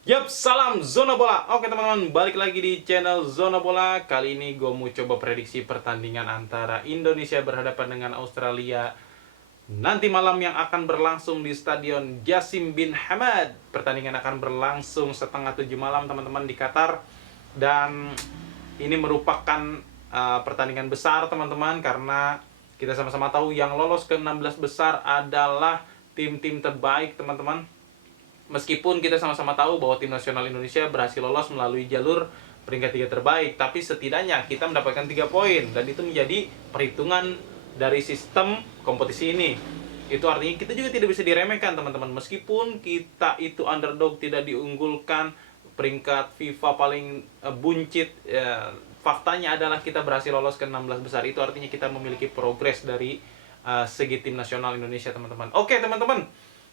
Yap, salam Zona Bola. Oke teman-teman, balik lagi di channel Zona Bola. Kali ini gue mau coba prediksi pertandingan antara Indonesia berhadapan dengan Australia nanti malam yang akan berlangsung di Stadion Jassim bin Hamad. Pertandingan akan berlangsung setengah 7 malam teman-teman di Qatar. Dan ini merupakan pertandingan besar teman-teman, karena kita sama-sama tahu yang lolos ke 16 besar adalah tim-tim terbaik teman-teman. Meskipun kita sama-sama tahu bahwa tim nasional Indonesia berhasil lolos melalui jalur peringkat 3 terbaik, tapi setidaknya kita mendapatkan 3 poin, dan itu menjadi perhitungan dari sistem kompetisi ini. Itu artinya kita juga tidak bisa diremehkan teman-teman. Meskipun kita itu underdog, tidak diunggulkan, peringkat FIFA paling buncit, faktanya adalah kita berhasil lolos ke 16 besar. Itu artinya kita memiliki progres dari segi tim nasional Indonesia teman-teman. Oke teman-teman,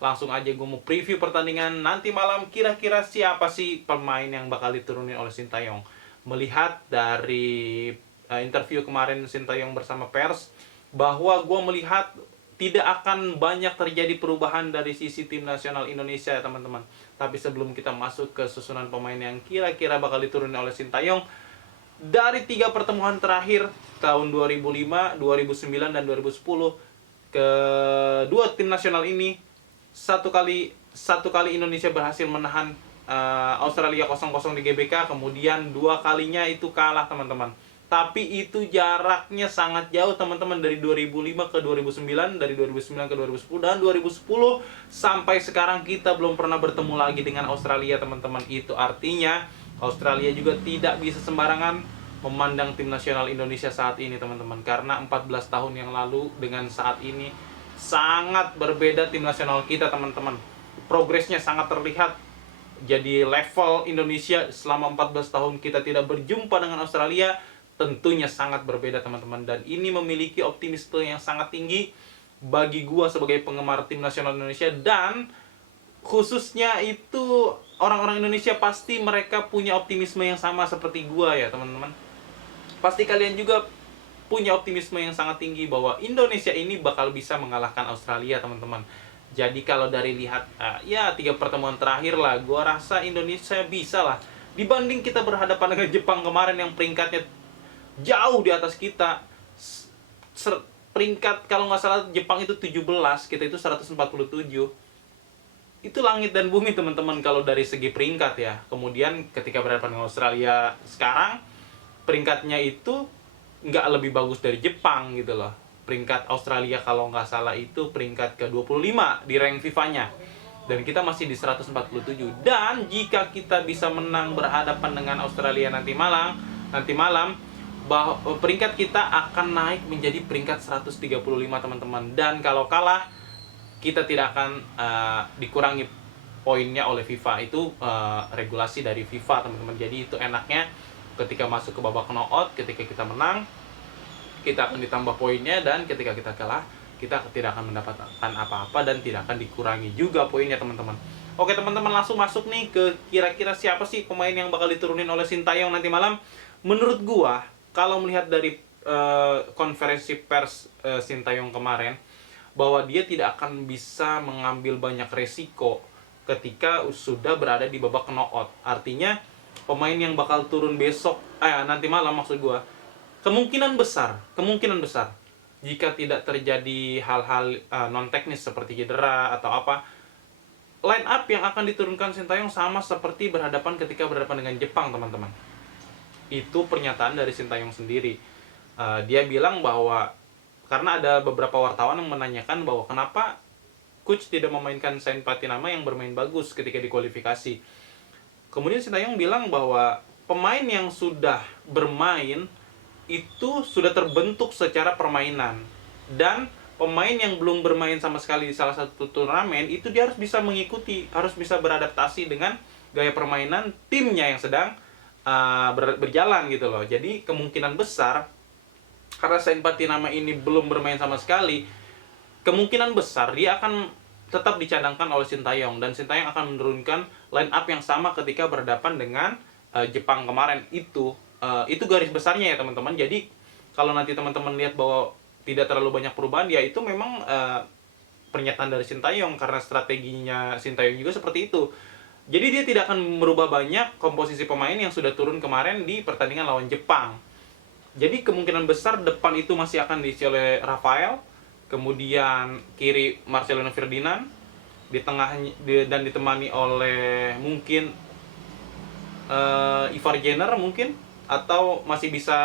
langsung aja gue mau preview pertandingan nanti malam. Kira-kira siapa sih pemain yang bakal diturunin oleh Sintayong? Melihat dari interview kemarin Sintayong bersama pers, bahwa gue melihat tidak akan banyak terjadi perubahan dari sisi tim nasional Indonesia ya teman-teman. Tapi sebelum kita masuk ke susunan pemain yang kira-kira bakal diturunin oleh Sintayong, dari 3 pertemuan terakhir tahun 2005, 2009, dan 2010, kedua tim nasional ini satu kali Indonesia berhasil menahan Australia 0-0 di GBK, kemudian 2 kalinya itu kalah teman-teman. Tapi itu jaraknya sangat jauh teman-teman, dari 2005 ke 2009, dari 2009 ke 2010, dan 2010 sampai sekarang kita belum pernah bertemu lagi dengan Australia teman-teman. Itu artinya Australia juga tidak bisa sembarangan memandang tim nasional Indonesia saat ini teman-teman, karena 14 tahun yang lalu dengan saat ini sangat berbeda tim nasional kita teman-teman. Progresnya sangat terlihat. Jadi level Indonesia selama 14 tahun kita tidak berjumpa dengan Australia tentunya sangat berbeda teman-teman, dan ini memiliki optimisme yang sangat tinggi bagi gua sebagai penggemar tim nasional Indonesia. Dan khususnya itu orang-orang Indonesia pasti mereka punya optimisme yang sama seperti gua ya teman-teman. Pasti kalian juga punya optimisme yang sangat tinggi bahwa Indonesia ini bakal bisa mengalahkan Australia teman-teman. Jadi kalau dari lihat ya 3 pertemuan terakhir lah, gua rasa Indonesia bisa lah. Dibanding kita berhadapan dengan Jepang kemarin yang peringkatnya jauh di atas kita. Peringkat kalau nggak salah Jepang itu 17, kita itu 147. Itu langit dan bumi teman-teman kalau dari segi peringkat ya. Kemudian ketika berhadapan dengan Australia sekarang, peringkatnya itu nggak lebih bagus dari Jepang gitu loh. Peringkat Australia kalau nggak salah itu peringkat ke-25 di rank FIFA-nya, dan kita masih di 147. Dan jika kita bisa menang berhadapan dengan Australia nanti malam, peringkat kita akan naik menjadi peringkat 135 teman-teman. Dan kalau kalah, kita tidak akan dikurangi poinnya oleh FIFA. Itu regulasi dari FIFA teman-teman. Jadi itu enaknya ketika masuk ke babak knockout, ketika kita menang kita akan ditambah poinnya, dan ketika kita kalah kita tidak akan mendapatkan apa-apa dan tidak akan dikurangi juga poinnya teman-teman. Oke teman-teman, langsung masuk nih ke kira-kira siapa sih pemain yang bakal diturunin oleh Sintayong nanti malam. Menurut gua, kalau melihat dari konferensi pers Sintayong kemarin, bahwa dia tidak akan bisa mengambil banyak resiko ketika sudah berada di babak knockout. Artinya pemain yang bakal turun besok nanti malam maksud gua, kemungkinan besar jika tidak terjadi hal-hal non teknis seperti cedera atau apa, line up yang akan diturunkan Sintayong sama seperti ketika berhadapan dengan Jepang teman-teman. Itu pernyataan dari Sintayong sendiri. Dia bilang bahwa karena ada beberapa wartawan yang menanyakan bahwa kenapa coach tidak memainkan Sain Patinama yang bermain bagus ketika dikualifikasi. Kemudian Sintayong bilang bahwa pemain yang sudah bermain itu sudah terbentuk secara permainan, dan pemain yang belum bermain sama sekali di salah satu turnamen itu dia harus bisa mengikuti, harus bisa beradaptasi dengan gaya permainan timnya yang sedang berjalan gitu loh. Jadi kemungkinan besar, karena Sain Patinama ini belum bermain sama sekali, kemungkinan besar dia akan tetap dicadangkan oleh Sintayong, dan Sintayong akan menurunkan line up yang sama ketika berhadapan dengan Jepang kemarin. Itu garis besarnya ya teman-teman. Jadi kalau nanti teman-teman lihat bahwa tidak terlalu banyak perubahan, ya itu memang pernyataan dari Sintayong, karena strateginya Sintayong juga seperti itu. Jadi dia tidak akan merubah banyak komposisi pemain yang sudah turun kemarin di pertandingan lawan Jepang. Jadi kemungkinan besar depan itu masih akan diisi oleh Rafael, kemudian kiri Marcelino Ferdinand, di tengah dan ditemani oleh mungkin Ivar Jenner mungkin, atau masih bisa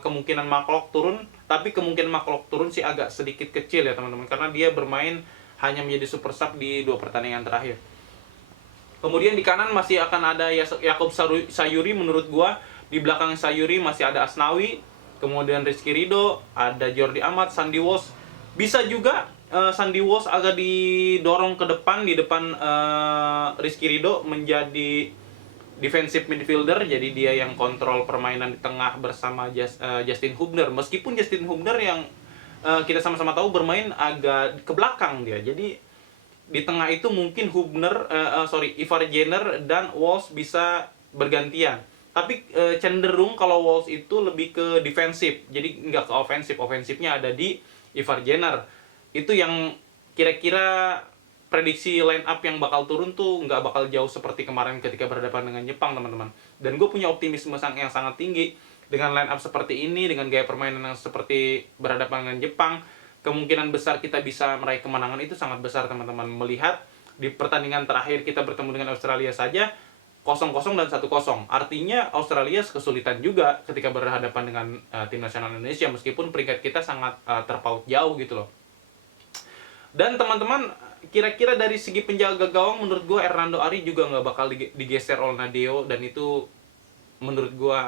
kemungkinan Maklok turun, tapi kemungkinan Maklok turun sih agak sedikit kecil ya teman-teman, karena dia bermain hanya menjadi super sub di 2 pertandingan terakhir. Kemudian di kanan masih akan ada Yakub Sayuri menurut gua. Di belakang Sayuri masih ada Asnawi, kemudian Rizky Ridho, ada Jordi Amat, Sandy Walsh. Bisa juga Sandy Walsh agak didorong ke depan, di depan Rizky Ridho menjadi defensive midfielder, jadi dia yang kontrol permainan di tengah bersama Justin Hubner. Meskipun Justin Hubner yang kita sama-sama tahu bermain agak ke belakang dia. Jadi di tengah itu mungkin Ivar Jenner dan Walsh bisa bergantian. Tapi cenderung kalau Walsh itu lebih ke defensif, jadi nggak ke ofensif. Ofensifnya ada di Ivar Jenner. Itu yang kira-kira prediksi line up yang bakal turun tuh nggak bakal jauh seperti kemarin ketika berhadapan dengan Jepang, teman-teman. Dan gue punya optimisme yang sangat tinggi dengan line up seperti ini, dengan gaya permainan yang seperti berhadapan dengan Jepang. Kemungkinan besar kita bisa meraih kemenangan itu sangat besar, teman-teman. Melihat di pertandingan terakhir kita bertemu dengan Australia saja 0-0 dan 1-0. Artinya Australia kesulitan juga ketika berhadapan dengan tim nasional Indonesia, meskipun peringkat kita sangat terpaut jauh gitu loh. Dan teman-teman, kira-kira dari segi penjaga gawang menurut gue Hernando Ari juga nggak bakal digeser oleh Nadeo, dan itu menurut gue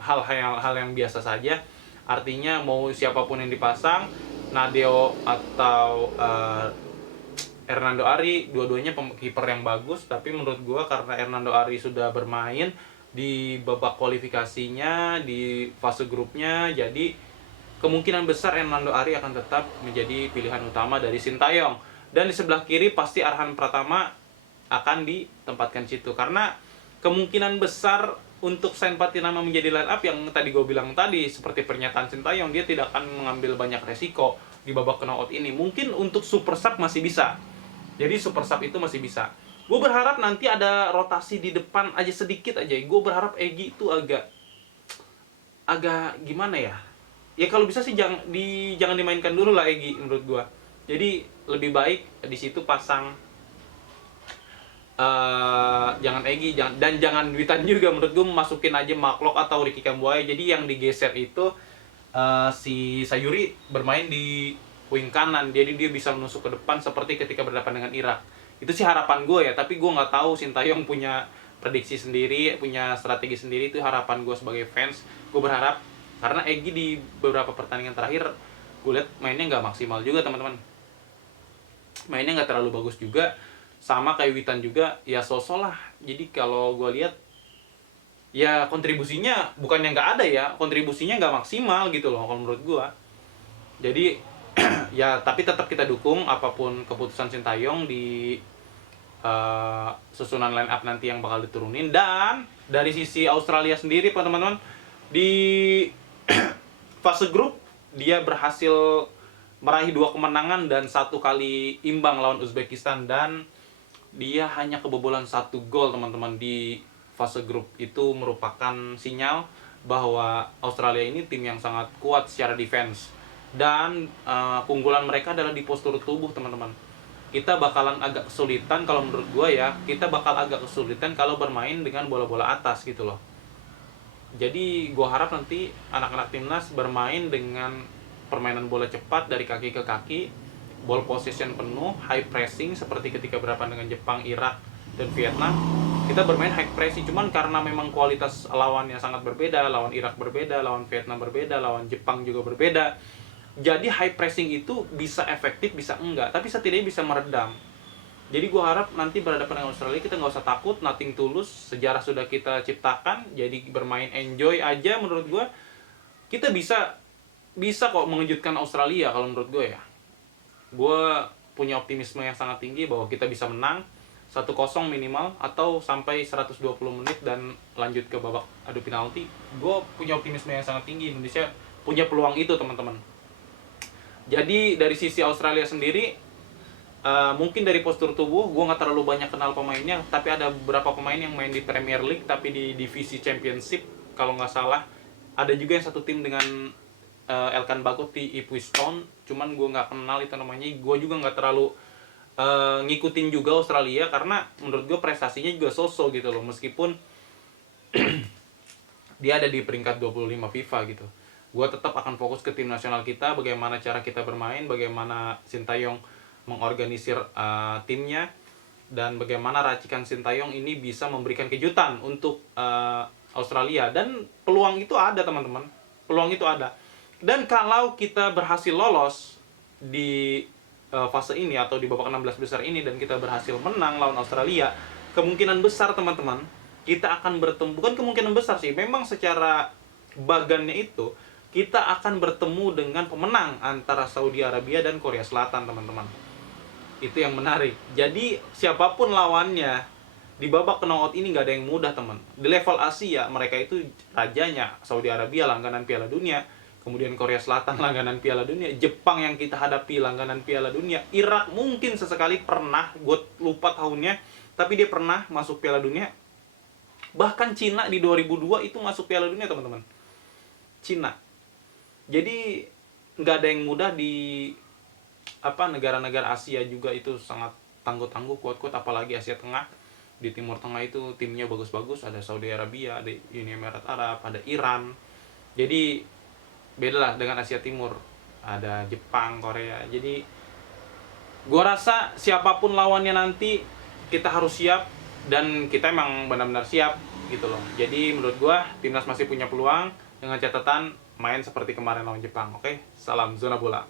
hal yang biasa saja. Artinya mau siapapun yang dipasang, Nadeo atau Hernando Ari, dua-duanya kiper yang bagus. Tapi menurut gue karena Hernando Ari sudah bermain di babak kualifikasinya, di fase grupnya, jadi kemungkinan besar Hernando Ari akan tetap menjadi pilihan utama dari Sintayong. Dan di sebelah kiri pasti Arhan Pratama akan ditempatkan situ, karena kemungkinan besar untuk Sain Patinama menjadi line up yang tadi gue bilang tadi, seperti pernyataan Sintayong, dia tidak akan mengambil banyak resiko di babak knockout ini. Mungkin untuk super sub masih bisa, jadi super sub itu masih bisa. Gue berharap nanti ada rotasi di depan aja sedikit aja. Gue berharap Egy itu agak gimana ya, ya kalau bisa sih jangan dimainkan dulu lah Egy menurut gue. Jadi lebih baik di situ pasang jangan Egy, jangan Witan juga. Menurut gue masukin aja Maklok atau Ricky Kambuaya. Jadi yang digeser itu si Sayuri bermain di wing kanan, jadi dia bisa menusuk ke depan seperti ketika berhadapan dengan Irak. Itu sih harapan gue ya, tapi gue nggak tahu Sintayong punya prediksi sendiri, punya strategi sendiri. Itu harapan gue sebagai fans. Gue berharap, karena Egy di beberapa pertandingan terakhir gue lihat mainnya nggak maksimal juga, teman-teman. Mainnya nggak terlalu bagus juga. Sama kayak Witan juga, ya sosok lah. Jadi kalau gue lihat, ya kontribusinya bukan yang nggak ada ya, kontribusinya nggak maksimal gitu loh kalau menurut gue. Jadi ya tapi tetap kita dukung apapun keputusan Sintayong di susunan line up nanti yang bakal diturunin. Dan dari sisi Australia sendiri, teman-teman, di fase grup dia berhasil meraih 2 kemenangan dan 1 kali imbang lawan Uzbekistan, dan dia hanya kebobolan 1 gol, teman-teman, di fase grup. Itu merupakan sinyal bahwa Australia ini tim yang sangat kuat secara defense. Dan keunggulan mereka adalah di postur tubuh, teman-teman. Kita bakalan agak kesulitan kalau menurut gue ya, kita bakal agak kesulitan kalau bermain dengan bola-bola atas gitu loh. Jadi gue harap nanti anak-anak timnas bermain dengan permainan bola cepat dari kaki ke kaki, ball possession penuh, high pressing seperti ketika berhadapan dengan Jepang, Irak, dan Vietnam. Kita bermain high pressing, cuman karena memang kualitas lawannya sangat berbeda, lawan Irak berbeda, lawan Vietnam berbeda, lawan Jepang juga berbeda. Jadi high pressing itu bisa efektif, bisa enggak, tapi setidaknya bisa meredam. Jadi gue harap nanti berhadapan dengan Australia kita nggak usah takut, nothing tulus, sejarah sudah kita ciptakan, jadi bermain enjoy aja. Menurut gue kita bisa kok mengejutkan Australia kalau menurut gue ya. Gue punya optimisme yang sangat tinggi bahwa kita bisa menang 1-0 minimal, atau sampai 120 menit dan lanjut ke babak adu penalti. Gue punya optimisme yang sangat tinggi, Indonesia punya peluang itu, teman-teman. Jadi dari sisi Australia sendiri, mungkin dari postur tubuh gue nggak terlalu banyak kenal pemainnya, tapi ada beberapa pemain yang main di Premier League tapi di divisi Championship kalau nggak salah. Ada juga yang satu tim dengan Elkan Bagot di Ipswich Town, cuman gue nggak kenal itu namanya. Gue juga nggak terlalu ngikutin juga Australia karena menurut gue prestasinya juga so-so gitu loh, meskipun dia ada di peringkat 25 FIFA gitu. Gue tetap akan fokus ke tim nasional kita, bagaimana cara kita bermain, bagaimana Sintayong mengorganisir timnya, dan bagaimana racikan Sintayong ini bisa memberikan kejutan untuk Australia. Dan peluang itu ada teman-teman, peluang itu ada. Dan kalau kita berhasil lolos di fase ini atau di babak 16 besar ini dan kita berhasil menang lawan Australia, kemungkinan besar teman-teman kita akan bertemu, bukan kemungkinan besar sih, memang secara bagannya itu kita akan bertemu dengan pemenang antara Saudi Arabia dan Korea Selatan, teman-teman. Itu yang menarik. Jadi siapapun lawannya di babak knockout ini nggak ada yang mudah, teman. Di level Asia mereka itu rajanya, Saudi Arabia langganan Piala Dunia, kemudian Korea Selatan langganan Piala Dunia, Jepang yang kita hadapi langganan Piala Dunia, Irak mungkin sesekali pernah, gue lupa tahunnya, tapi dia pernah masuk Piala Dunia. Bahkan Cina di 2002 itu masuk Piala Dunia, teman-teman. Cina. Jadi nggak ada yang mudah di negara-negara Asia juga itu sangat tangguh-tangguh, kuat-kuat, apalagi Asia Tengah. Di Timur Tengah itu timnya bagus-bagus, ada Saudi Arabia, ada Uni Emirat Arab, ada Iran. Jadi beda lah dengan Asia Timur, ada Jepang, Korea. Jadi gua rasa siapapun lawannya nanti kita harus siap, dan kita emang benar-benar siap gitu loh. Jadi menurut gua timnas masih punya peluang dengan catatan main seperti kemarin lawan Jepang. Oke, salam zona bola.